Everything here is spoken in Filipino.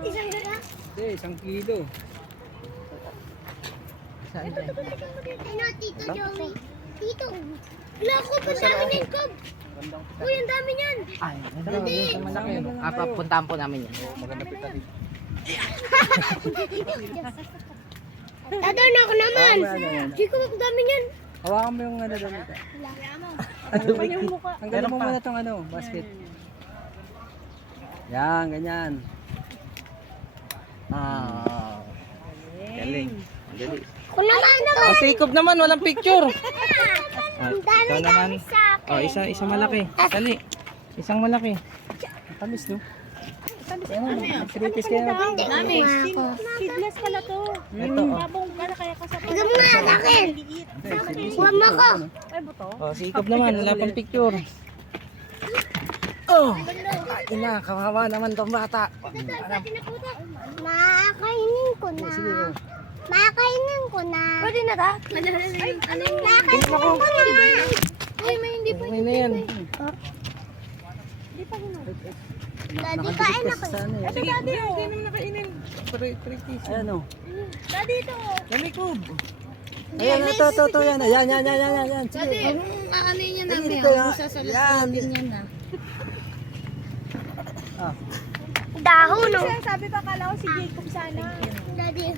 Isang dala? Hindi, 1 kilo. Saan dyan? Ano, Tito Joey? Tito! Wala ko, pandami niyan, Kob! Uy, ang dami niyan! Ay, ito malaki. Puntahan po namin yan. Maganda pita rin. Dadaan ako naman! Chico, ang dami niyan! Hawakan mo yung ano doon. Tanggalin mo muna itong ano, basket. Yan, ganyan. Ah. Galing. Galing. Ako naman! Oh, si Ikob naman, walang picture. Ang dami Ikaw naman. sa akin! Oh, isa malaki. Dali. Isang malaki. Tamis, no? Tritis kaya natin. Mami, Seedless pala to. Ito, oh. Babong ka na kaya ka sa Tignan mo nga sa akin! Huwag mo ko! Ay, buto. Oh, si Ikob naman, wala pang picture. Oh! Ina, kawawa naman tong bata. Makakainin ko na. Makakainin ko na. Pwede na ta? Makakainin ko na. Ay, may hindi pa. May na yan. Daddy, kain ako. Sige, hindi naman nakainin. Tritis. Ayan, o. Daddy, ito. Dali, Ikob. Ayan, ito, yan. Yan. Sige. Kakanin niya Ay, dito yan. Yan. niya na. Ah. Dahon, no? Sabi ko, akala ko si Jacob sana. Daddy,